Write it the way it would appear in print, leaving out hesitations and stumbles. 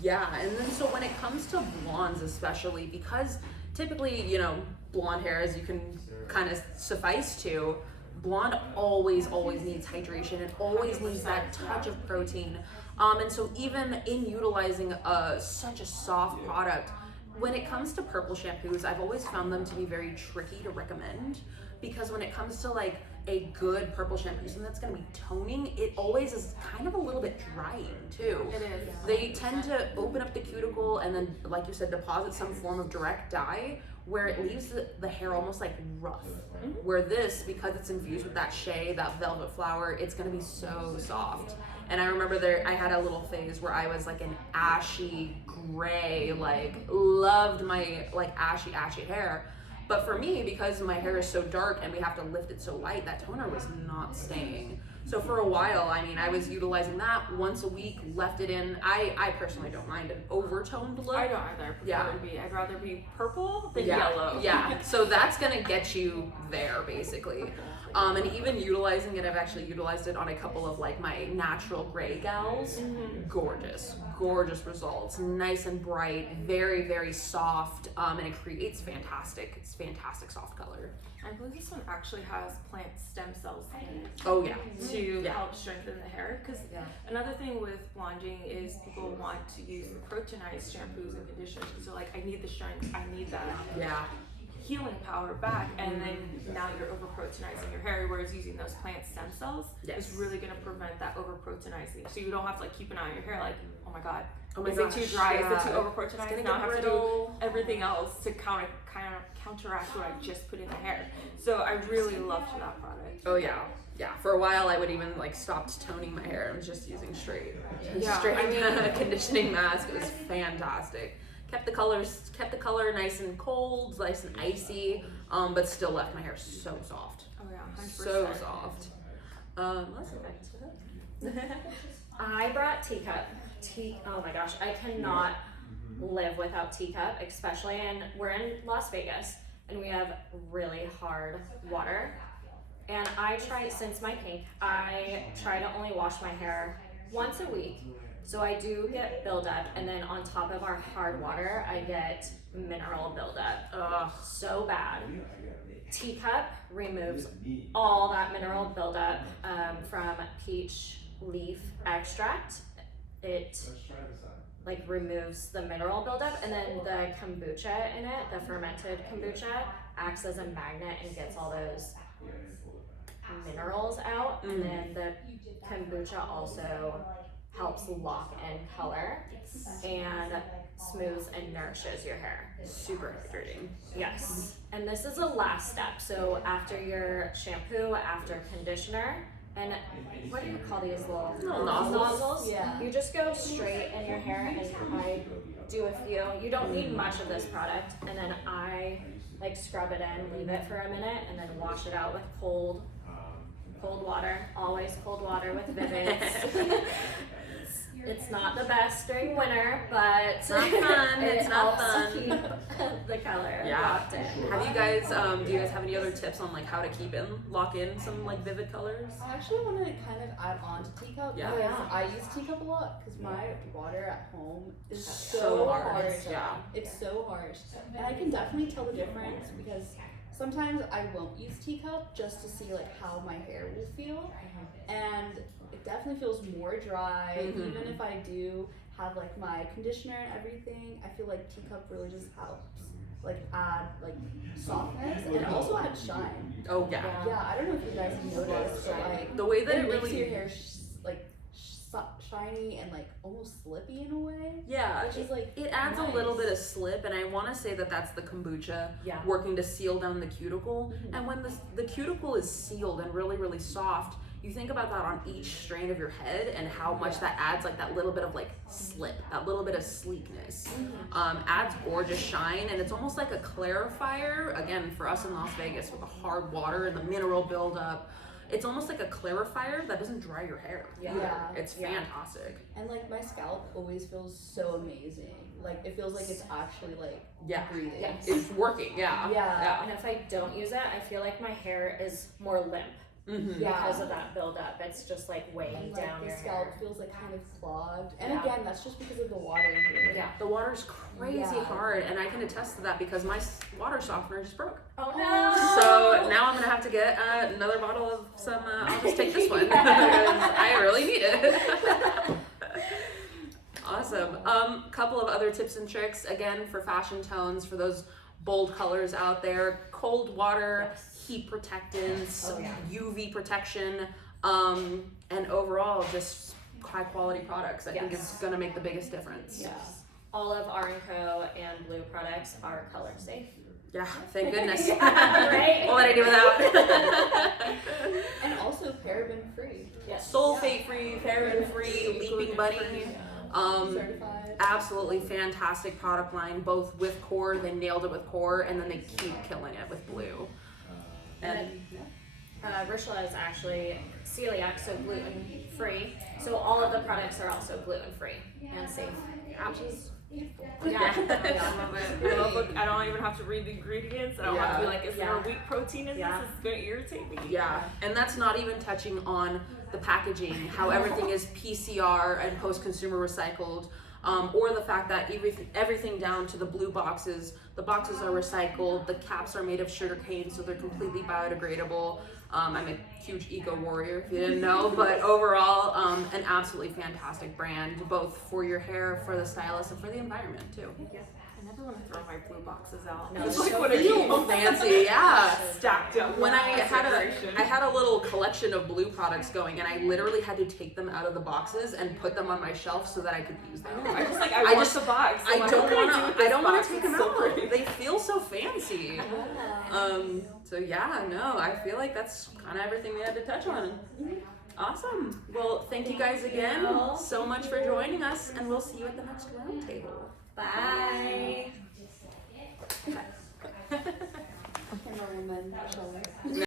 Yeah, and then so when it comes to blondes especially, because typically, you know, blonde hair, as you can kind of suffice to, blonde always needs hydration. It always needs that touch of protein. And so even in utilizing such a soft product, when it comes to purple shampoos, I've always found them to be very tricky to recommend, because when it comes to like a good purple shampoo, something that's going to be toning, it always is kind of a little bit drying too. It is. They tend to open up the cuticle and then, like you said, deposit some form of direct dye where it leaves the hair almost like rough. Where this, because it's infused with that shea, that velvet flower, it's going to be so soft. And I remember I had a little phase where I was like an ashy gray, like loved my like ashy hair. But for me, because my hair is so dark and we have to lift it so light, that toner was not staying. So for a while, I mean, I was utilizing that once a week, left it in. I personally don't mind an overtoned look. I don't either. I'd rather be purple than yeah. yellow. Yeah, so that's gonna get you there basically. And even utilizing it, I've actually utilized it on a couple of like my natural gray gals. Gorgeous results. Nice and bright, very soft, and it creates fantastic soft color. I believe this one actually has plant stem cells in it. Oh yeah. To help strengthen the hair. Because another thing with blonding is people want to use the proteinized shampoos and conditioners because they're like, I need the strength, I need that healing power back, and then now you're over proteinizing your hair, whereas using those plant stem cells is really going to prevent that over proteinizing. So you don't have to like keep an eye on your hair like, oh my god, is it too dry? Is it too over proteinized? Now I have to do everything else to counteract what I just put in the hair. So I really loved that product. Oh yeah. Yeah, for a while I would even like stopped toning my hair. I was just using straight conditioning mask. It was fantastic. Kept the color nice and cold, nice and icy, but still left my hair so soft. Oh yeah, 100%. So soft. I brought Teacup. Oh my gosh, I cannot live without Teacup, especially we're in Las Vegas and we have really hard water. And since my pink, I try to only wash my hair once a week. So I do get buildup, and then on top of our hard water, I get mineral buildup. Ugh, so bad. Teacup removes all that mineral buildup from peach leaf extract. It like removes the mineral buildup, and then the kombucha in it, the fermented kombucha, acts as a magnet and gets all those minerals out. And then the kombucha also helps lock in color and smooths and nourishes your hair. Super hydrating. Yes. And this is the last step. So after your shampoo, after conditioner, and what do you call these little nozzles? Yeah. You just go straight in your hair, and I do a few. You don't need much of this product, and then I like scrub it in, leave it for a minute, and then wash it out with cold water. Always cold water with Vivids. It's not the best during winter, but it's not fun. It's not fun. Keep the color locked in. Have you guys? Do you guys have any other tips on like how to lock in some like vivid colors? I actually want to kind of add on to Teacup. Yeah. Because I use Teacup a lot because my water at home is so harsh. Yeah. It's so harsh, and I can definitely tell the difference because sometimes I won't use Teacup just to see like how my hair will feel, and it definitely feels more dry. Even if I do have like my conditioner and everything, I feel like Teacup really just helps like add like softness and also add shine. Oh yeah. Yeah, I don't know if you guys have noticed, but like the way that it it makes really your hair shiny and like almost slippy in a way. Yeah, which is like it adds a little bit of slip, and I want to say that that's the kombucha working to seal down the cuticle. And when the cuticle is sealed and really soft, you think about that on each strand of your head and how much that adds like that little bit of like slip, that little bit of sleekness. Adds gorgeous shine, and it's almost like a clarifier, again, for us in Las Vegas with the hard water and the mineral buildup. It's almost like a clarifier that doesn't dry your hair. Yeah. It's fantastic. And like my scalp always feels so amazing. Like it feels like it's actually like breathing. Yes. It's working, Yeah. And if I don't use it, I feel like my hair is more limp. because of that buildup. It's just like weighing down the your scalp hair. feels like kind of clogged. And Yeah. again, that's just because of the water in here. Yeah. The water's crazy Yeah. hard, and I can attest to that because my water softener just broke. Oh no! So now I'm gonna have to get another bottle of some. I'll just take this one because I really need it. Awesome. Couple of other tips and tricks again for fashion tones, for those bold colors out there. Cold water, heat protectants, UV protection, and overall just high quality products. I think it's gonna make the biggest difference. Yes. All of R&Co and Blue products are color safe. Yeah, thank goodness. Right? What would I do without? And also paraben free. Yes. Sulfate free, paraben free, Leaping Bunny. Certified. Absolutely fantastic product line, both with core. They nailed it with core, and then they keep killing it with blue. And Rishla is actually celiac, so gluten free. So all of the products are also gluten free and safe. Which is beautiful. I love it. I love it. I don't even have to read the ingredients. I don't have to be like, is there a wheat protein in this? It's gonna irritate me. yeah, and that's not even touching on the packaging, how everything is PCR and post-consumer recycled, or the fact that everything down to the blue boxes, the boxes are recycled, the caps are made of sugarcane, so they're completely biodegradable. I'm a huge eco warrior, if you didn't know, but overall, an absolutely fantastic brand, both for your hair, for the stylist, and for the environment too. I never want to throw my blue boxes out. No, It's it's like so what a Feel fancy, yeah. stacked up. When I decoration. had a little collection of blue products going, and I literally had to take them out of the boxes and put them on my shelf so that I could use them. I just like I want the box. So I like, don't what can do want with to. I this don't want box? to take them It's so out. pretty. They feel so fancy. So yeah, no, I feel like that's kind of everything we had to touch on. Awesome. Well, thank you guys again so much for joining us, and we'll see you at the next roundtable. Bye. Camera woman, Michelle.